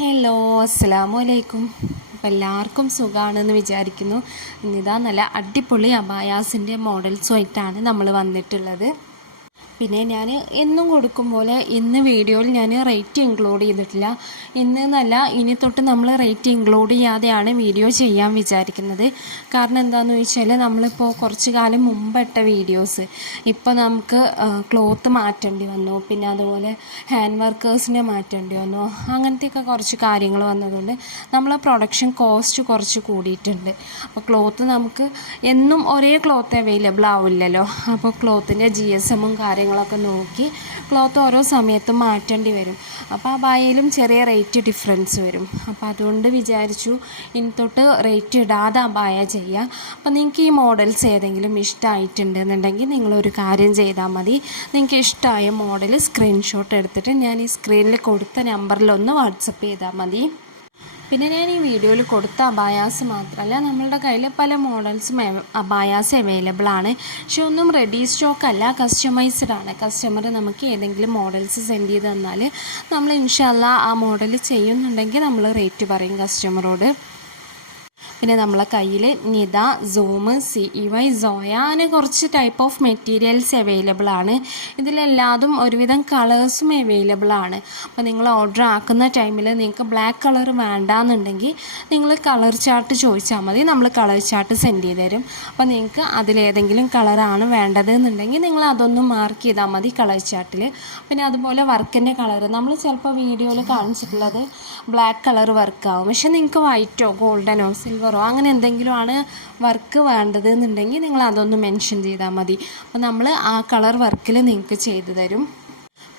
Hello, അസ്സലാമു അലൈക്കും. അപ്പോൾ എല്ലാവർക്കും സുഖമാണെന്ന് വിചാരിക്കുന്നു. ഇന്നിതാ നല്ല അടിപൊളി അബായാസിൻ്റെ മോഡൽസുമായിട്ടാണ് നമ്മൾ വന്നിട്ടുള്ളത്. പിന്നെ ഞാൻ എന്നും കൊടുക്കും പോലെ ഇന്ന് വീഡിയോയിൽ ഞാൻ റേറ്റ് ഇൻക്ലൂഡ് ചെയ്തിട്ടില്ല. ഇന്ന് എന്നല്ല, ഇനി തൊട്ട് നമ്മൾ റേറ്റ് ഇൻക്ലൂഡ് ചെയ്യാതെയാണ് വീഡിയോ ചെയ്യാൻ വിചാരിക്കുന്നത്. കാരണം എന്താണെന്ന് ചോദിച്ചാൽ നമ്മളിപ്പോൾ കുറച്ച് കാലം മുമ്പ് ഇട്ട വീഡിയോസ് ഇപ്പോൾ നമുക്ക് ക്ലോത്ത് മാറ്റേണ്ടി വന്നു, പിന്നെ അതുപോലെ ഹാൻഡ് വർക്കേഴ്സിനെ മാറ്റേണ്ടി വന്നു, അങ്ങനത്തെയൊക്കെ കുറച്ച് കാര്യങ്ങൾ വന്നതുകൊണ്ട് നമ്മൾ പ്രൊഡക്ഷൻ കോസ്റ്റ് കുറച്ച് കൂടിയിട്ടുണ്ട്. അപ്പോൾ ക്ലോത്ത് നമുക്ക് എന്നും ഒരേ ക്ലോത്ത് അവൈലബിൾ ആവില്ലല്ലോ. അപ്പോൾ ക്ലോത്തിൻ്റെ GSM കാര്യങ്ങളൊക്കെ നോക്കി ക്ലോത്ത് ഓരോ സമയത്തും മാറ്റേണ്ടി വരും. അപ്പോൾ ആ ബായയിലും ചെറിയ റേറ്റ് ഡിഫറൻസ് വരും. അപ്പോൾ അതുകൊണ്ട് വിചാരിച്ചു ഇനി തൊട്ട് റേറ്റ് ഇടാതെ ആ ബായ ചെയ്യാം. അപ്പോൾ നിങ്ങൾക്ക് ഈ മോഡൽസ് ഏതെങ്കിലും ഇഷ്ടമായിട്ടുണ്ടെന്നുണ്ടെങ്കിൽ നിങ്ങളൊരു കാര്യം ചെയ്താൽ മതി. നിങ്ങൾക്ക് ഇഷ്ടമായ മോഡൽ സ്ക്രീൻഷോട്ട് എടുത്തിട്ട് ഞാൻ ഈ സ്ക്രീനിൽ കൊടുത്ത നമ്പറിലൊന്ന് വാട്സപ്പ് ചെയ്താൽ മതി. പിന്നെ ഞാൻ ഈ വീഡിയോയിൽ കൊടുത്ത അബായാസ് മാത്രമല്ല, നമ്മളുടെ കയ്യിൽ പല മോഡൽസും അബായാസ് അവൈലബിൾ ആണ്. പക്ഷെ ഒന്നും റെഡി സ്റ്റോക്ക് അല്ല, കസ്റ്റമൈസ്ഡ് ആണ്. കസ്റ്റമർ നമുക്ക് ഏതെങ്കിലും മോഡൽസ് സെൻഡ് ചെയ്ത് തന്നാൽ നമ്മൾ ഇൻഷാല്ലാ ആ മോഡൽ ചെയ്യുന്നുണ്ടെങ്കിൽ നമ്മൾ റേറ്റ് പറയും കസ്റ്റമറോട്. പിന്നെ നമ്മളെ കയ്യിൽ നിത, സൂം, CEY, സോയ അങ്ങനെ കുറച്ച് ടൈപ്പ് ഓഫ് മെറ്റീരിയൽസ് അവൈലബിൾ ആണ്. ഇതിലെല്ലാതും ഒരുവിധം കളേഴ്സും അവൈലബിൾ ആണ്. അപ്പോൾ നിങ്ങൾ ഓർഡർ ആക്കുന്ന ടൈമിൽ നിങ്ങൾക്ക് ബ്ലാക്ക് കളർ വേണ്ടാന്നുണ്ടെങ്കിൽ നിങ്ങൾ കളർ ചാർട്ട് ചോദിച്ചാൽ മതി, നമ്മൾ കളർ ചാർട്ട് സെൻഡ് ചെയ്ത് തരും. അപ്പോൾ നിങ്ങൾക്ക് അതിലേതെങ്കിലും കളറാണ് വേണ്ടത് എന്നുണ്ടെങ്കിൽ നിങ്ങൾ അതൊന്ന് മാർക്ക് ചെയ്താൽ മതി കളർ ചാർട്ടിൽ. പിന്നെ അതുപോലെ വർക്കിൻ്റെ കളർ നമ്മൾ ചിലപ്പോൾ വീഡിയോയിൽ കാണിച്ചിട്ടുള്ളത് ബ്ലാക്ക് കളർ വർക്കാവും, പക്ഷെ നിങ്ങൾക്ക് വൈറ്റോ ഗോൾഡനോ സിൽവറോ അങ്ങനെ എന്തെങ്കിലും ആണ് വർക്ക് വേണ്ടത് എന്നുണ്ടെങ്കിൽ നിങ്ങൾ അതൊന്ന് മെൻഷൻ ചെയ്താൽ മതി. അപ്പോൾ നമ്മൾ ആ കളർ വർക്കിൽ നിങ്ങൾക്ക് ചെയ്തു തരും.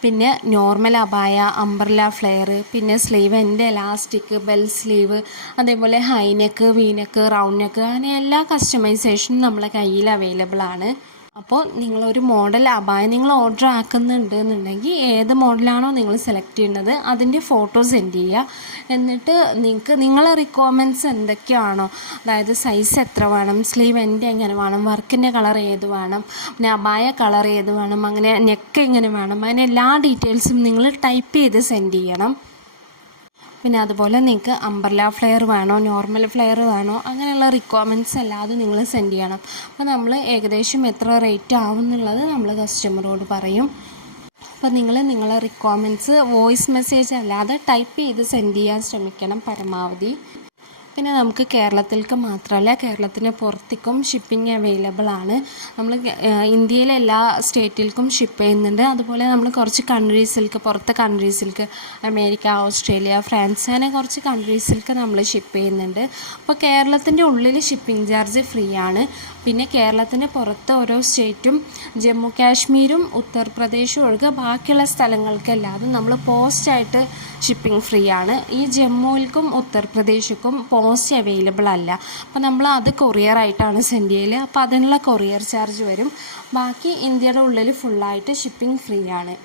പിന്നെ നോർമൽ അബായ, അംബ്രല ഫ്ലെയർ, പിന്നെ സ്ലീവ് എൻ്റെ എലാസ്റ്റിക്, ബെൽ സ്ലീവ്, അതേപോലെ ഹൈനെക്ക്, വീനെക്ക്, റൗണ്ട് നെക്ക്, അങ്ങനെ എല്ലാ കസ്റ്റമൈസേഷനും നമ്മളെ കയ്യിൽ അവൈലബിൾ ആണ്. അപ്പോൾ നിങ്ങളൊരു മോഡൽ അബായ നിങ്ങൾ ഓർഡർ ആക്കുന്നുണ്ട് എന്നുണ്ടെങ്കിൽ ഏത് മോഡലാണോ നിങ്ങൾ സെലക്ട് ചെയ്യുന്നത് അതിൻ്റെ ഫോട്ടോ സെൻഡ് ചെയ്യുക. എന്നിട്ട് നിങ്ങൾക്ക് നിങ്ങളെ റിക്വയർമെൻറ്റ്സ് എന്തൊക്കെയാണോ, അതായത് സൈസ് എത്ര വേണം, സ്ലീവ് എൻ്റെ എങ്ങനെ വേണം, വർക്കിൻ്റെ കളർ ഏത് വേണം, പിന്നെ അബായ കളർ ഏത് വേണം, അങ്ങനെ നെക്ക് എങ്ങനെ വേണം, അങ്ങനെ എല്ലാ ഡീറ്റെയിൽസും നിങ്ങൾ ടൈപ്പ് ചെയ്ത് സെൻഡ് ചെയ്യണം. പിന്നെ അതുപോലെ നിങ്ങൾക്ക് അംബ്രല ഫ്ലെയർ വേണോ, നോർമൽ ഫ്ലെയർ വേണോ, അങ്ങനെയുള്ള റിക്വയർമെൻറ്റ്സ് അല്ലാതെ നിങ്ങൾ സെൻഡ് ചെയ്യണം. അപ്പോൾ നമ്മൾ ഏകദേശം എത്ര റേറ്റ് ആവും എന്നുള്ളത് നമ്മൾ കസ്റ്റമറോട് പറയും. അപ്പോൾ നിങ്ങളെ റിക്വയർമെൻറ്റ്സ് വോയിസ് മെസ്സേജ് അല്ലാതെ ടൈപ്പ് ചെയ്ത് സെൻഡ് ചെയ്യാൻ ശ്രമിക്കണം പരമാവധി. പിന്നെ നമുക്ക് കേരളത്തിലേക്ക് മാത്രമല്ല, കേരളത്തിന് പുറത്തേക്കും ഷിപ്പിംഗ് അവൈലബിൾ ആണ്. നമ്മൾ ഇന്ത്യയിലെ എല്ലാ സ്റ്റേറ്റിലേക്കും ഷിപ്പ് ചെയ്യുന്നുണ്ട്. അതുപോലെ നമ്മൾ കുറച്ച് കൺട്രീസിലേക്ക്, പുറത്തെ കൺട്രീസിലേക്ക്, അമേരിക്ക, ഓസ്ട്രേലിയ, ഫ്രാൻസ്, അങ്ങനെ കുറച്ച് കൺട്രീസിലേക്ക് നമ്മൾ ഷിപ്പ് ചെയ്യുന്നുണ്ട്. അപ്പോൾ കേരളത്തിൻ്റെ ഉള്ളിൽ ഷിപ്പിംഗ് ചാർജ് ഫ്രീ ആണ്. പിന്നെ കേരളത്തിന് പുറത്ത് ഓരോ സ്റ്റേറ്റും, ജമ്മു കാശ്മീരും ഉത്തർപ്രദേശും ഒഴികെ ബാക്കിയുള്ള സ്ഥലങ്ങൾക്കെല്ലാതും നമ്മൾ പോസ്റ്റായിട്ട് ഷിപ്പിംഗ് ഫ്രീ ആണ്. ഈ ജമ്മുവിൽക്കും ഉത്തർപ്രദേശിക്കും പോസ്റ്റ് അവൈലബിൾ അല്ല. അപ്പോൾ നമ്മൾ അത് കൊറിയറായിട്ടാണ് സെൻഡ് ചെയ്യൽ. അപ്പോൾ അതിനുള്ള കൊറിയർ ചാർജ് വരും. ബാക്കി ഇന്ത്യയുടെ ഉള്ളിൽ ഫുള്ളായിട്ട് ഷിപ്പിംഗ് ഫ്രീ ആണ്.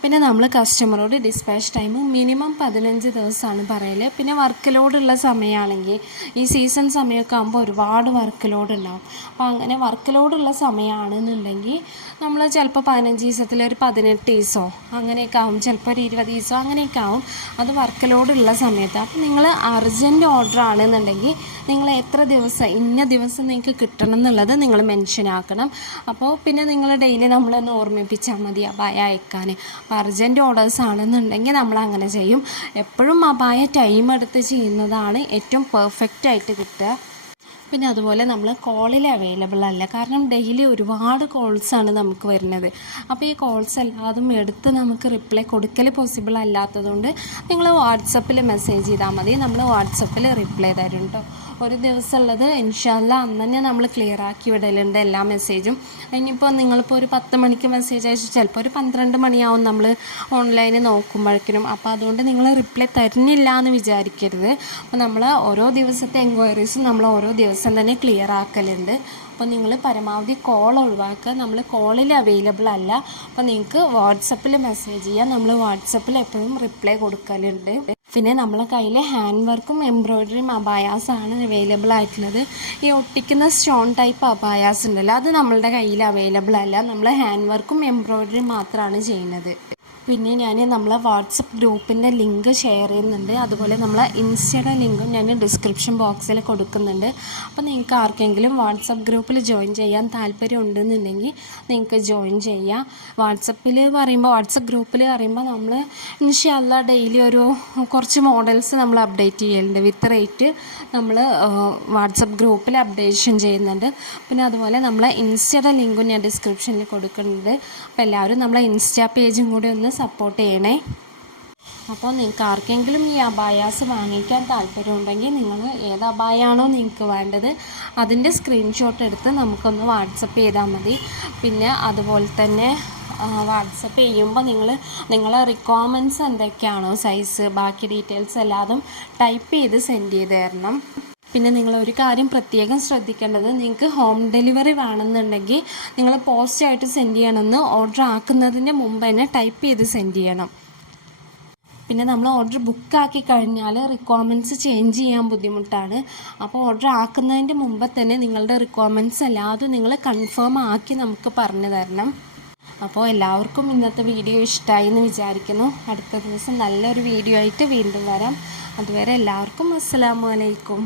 പിന്നെ നമ്മൾ കസ്റ്റമറോട് ഡിസ്പാച്ച് ടൈം മിനിമം 15 ദിവസമാണ് പറയൽ. പിന്നെ വർക്ക് ലോഡുള്ള സമയമാണെങ്കിൽ ഈ സീസൺ സമയമൊക്കെ ആകുമ്പോൾ ഒരുപാട് വർക്ക് ലോഡ് ഉണ്ടാകും. അപ്പോൾ അങ്ങനെ വർക്ക് ലോഡുള്ള സമയമാണെന്നുണ്ടെങ്കിൽ നമ്മൾ ചിലപ്പോൾ 15 ദിവസത്തിൽ ഒരു 18 ദിവസമോ അങ്ങനെയൊക്കെ ആവും, ചിലപ്പോൾ ഒരു 20 ദിവസമോ അങ്ങനെയൊക്കെ ആവും. അത് വർക്ക് ലോഡുള്ള സമയത്ത്. അപ്പോൾ നിങ്ങൾ അർജൻറ്റ് ഓർഡർ ആണെന്നുണ്ടെങ്കിൽ നിങ്ങൾ എത്ര ദിവസം, ഇന്ന ദിവസം നിങ്ങൾക്ക് കിട്ടണം എന്നുള്ളത് നിങ്ങൾ മെൻഷൻ ആക്കണം. അപ്പോൾ പിന്നെ നിങ്ങൾ ഡെയിലി നമ്മളൊന്ന് ഓർമ്മിപ്പിച്ചാൽ മതി അബായ അയക്കാൻ. അപ്പോൾ അർജൻറ്റ് ഓർഡേഴ്സ് ആണെന്നുണ്ടെങ്കിൽ നമ്മൾ അങ്ങനെ ചെയ്യും. എപ്പോഴും അബായ ടൈം എടുത്ത് ചെയ്യുന്നതാണ് ഏറ്റവും പെർഫെക്റ്റ് ആയിട്ട് കിട്ടുക. പിന്നെ അതുപോലെ നമ്മൾ കോളിൽ അവൈലബിൾ അല്ല, കാരണം ഡെയിലി ഒരുപാട് കോൾസാണ് നമുക്ക് വരുന്നത്. അപ്പോൾ ഈ കോൾസ് എല്ലാതും എടുത്ത് നമുക്ക് റിപ്ലൈ കൊടുക്കൽ പോസിബിൾ അല്ലാത്തതുകൊണ്ട് നിങ്ങൾ വാട്സപ്പിൽ മെസ്സേജ് ചെയ്താൽ മതി, നമ്മൾ വാട്സപ്പിൽ റിപ്ലൈ തരും കേട്ടോ. ഒരു ദിവസം ഉള്ളത് ഇൻഷാല്ലാ അന്ന് തന്നെ നമ്മൾ ക്ലിയർ ആക്കി വിടലുണ്ട് എല്ലാ മെസ്സേജും. ഇനിയിപ്പോൾ നിങ്ങളിപ്പോൾ ഒരു 10 മണിക്ക് മെസ്സേജ് അയച്ചു, ചിലപ്പോൾ ഒരു 12 മണിയാവും നമ്മൾ ഓൺലൈനിൽ നോക്കുമ്പോഴേക്കും. അപ്പോൾ അതുകൊണ്ട് നിങ്ങൾ റിപ്ലൈ തരുന്നില്ല എന്ന് വിചാരിക്കരുത്. അപ്പോൾ നമ്മൾ ഓരോ ദിവസത്തെ എൻക്വയറീസും നമ്മൾ ഓരോ ദിവസം തന്നെ ക്ലിയർ ആക്കലുണ്ട്. അപ്പോൾ നിങ്ങൾ പരമാവധി കോൾ ഒഴിവാക്കുക, നമ്മൾ കോളിൽ അവൈലബിൾ അല്ല. അപ്പോൾ നിങ്ങൾക്ക് വാട്സപ്പിൽ മെസ്സേജ് ചെയ്യാം, നമ്മൾ വാട്സപ്പിൽ എപ്പോഴും റിപ്ലൈ കൊടുക്കലുണ്ട്. പിന്നെ നമ്മളെ കയ്യിൽ ഹാൻഡ് വർക്കും എംബ്രോയ്ഡറിയും അബായാസാണ് അവൈലബിൾ ആയിട്ടുള്ളത്. ഈ ഒട്ടിക്കുന്ന സ്റ്റോൺ ടൈപ്പ് അബായാസ് ഉണ്ടല്ലോ, അത് നമ്മളുടെ കയ്യിൽ അവൈലബിൾ അല്ല. നമ്മൾ ഹാൻഡ് വർക്കും എംബ്രോയ്ഡറിയും മാത്രമാണ് ചെയ്യുന്നത്. പിന്നെ ഞാൻ നമ്മളെ വാട്സപ്പ് ഗ്രൂപ്പിൻ്റെ ലിങ്ക് ഷെയർ ചെയ്യുന്നുണ്ട്. അതുപോലെ നമ്മളെ ഇൻസ്റ്റയുടെ ലിങ്കും ഞാൻ ഡിസ്ക്രിപ്ഷൻ ബോക്സിൽ കൊടുക്കുന്നുണ്ട്. അപ്പോൾ നിങ്ങൾക്ക് ആർക്കെങ്കിലും വാട്സപ്പ് ഗ്രൂപ്പിൽ ജോയിൻ ചെയ്യാൻ താല്പര്യം ഉണ്ടെന്നുണ്ടെങ്കിൽ നിങ്ങൾക്ക് ജോയിൻ ചെയ്യാം. വാട്സപ്പ് ഗ്രൂപ്പിൽ പറയുമ്പോൾ നമ്മൾ ഇൻഷാ അല്ലാഹ് ഡെയിലി ഒരു കുറച്ച് മോഡൽസ് നമ്മൾ അപ്ഡേറ്റ് ചെയ്യലുണ്ട്. വിത്ത് റേറ്റ് നമ്മൾ വാട്സപ്പ് ഗ്രൂപ്പിൽ അപ്ഡേഷൻ ചെയ്യുന്നുണ്ട്. പിന്നെ അതുപോലെ നമ്മളെ ഇൻസ്റ്റയുടെ ലിങ്കും ഞാൻ ഡിസ്ക്രിപ്ഷനിൽ കൊടുക്കുന്നുണ്ട്. അപ്പോൾ എല്ലാവരും നമ്മളെ ഇൻസ്റ്റാ പേജും കൂടി ഒന്ന് സപ്പോർട്ട് ചെയ്യണേ. അപ്പോൾ നിങ്ങൾക്ക് ആർക്കെങ്കിലും ഈ അബായാസ് വാങ്ങിക്കാൻ താല്പര്യമുണ്ടെങ്കിൽ നിങ്ങൾ ഏത് അബായാണോ നിങ്ങൾക്ക് വേണ്ടത് അതിൻ്റെ സ്ക്രീൻഷോട്ട് എടുത്ത് നമുക്കൊന്ന് വാട്സപ്പ് ചെയ്താൽ മതി. പിന്നെ അതുപോലെ തന്നെ വാട്സപ്പ് ചെയ്യുമ്പോൾ നിങ്ങളെ റിക്വയർമെൻറ്റ്സ് എന്തൊക്കെയാണോ സൈസ് ബാക്കി ഡീറ്റെയിൽസ് എല്ലാതും ടൈപ്പ് ചെയ്ത് സെൻഡ് ചെയ്ത് തരണം. പിന്നെ നിങ്ങളൊരു കാര്യം പ്രത്യേകം ശ്രദ്ധിക്കേണ്ടത്, നിങ്ങൾക്ക് ഹോം ഡെലിവറി വേണമെന്നുണ്ടെങ്കിൽ നിങ്ങൾ പോസ്റ്റായിട്ട് സെൻഡ് ചെയ്യണമെന്ന് ഓർഡർ ആക്കുന്നതിൻ്റെ മുമ്പ് തന്നെ ടൈപ്പ് ചെയ്ത് സെൻഡ് ചെയ്യണം. പിന്നെ നമ്മൾ ഓർഡർ ബുക്കാക്കി കഴിഞ്ഞാൽ റിക്വയർമെൻറ്റ്സ് ചേഞ്ച് ചെയ്യാൻ ബുദ്ധിമുട്ടാണ്. അപ്പോൾ ഓർഡർ ആക്കുന്നതിൻ്റെ മുമ്പ് തന്നെ നിങ്ങളുടെ റിക്വയർമെൻറ്റ്സ് എല്ലാതും നിങ്ങൾ കൺഫേം ആക്കി നമുക്ക് പറഞ്ഞു തരണം. അപ്പോൾ എല്ലാവർക്കും ഇന്നത്തെ വീഡിയോ ഇഷ്ടമായി എന്ന് വിചാരിക്കുന്നു. അടുത്ത ദിവസം നല്ലൊരു വീഡിയോ ആയിട്ട് വീണ്ടും വരാം. അതുവരെ എല്ലാവർക്കും അസ്സലാമു അലൈക്കും.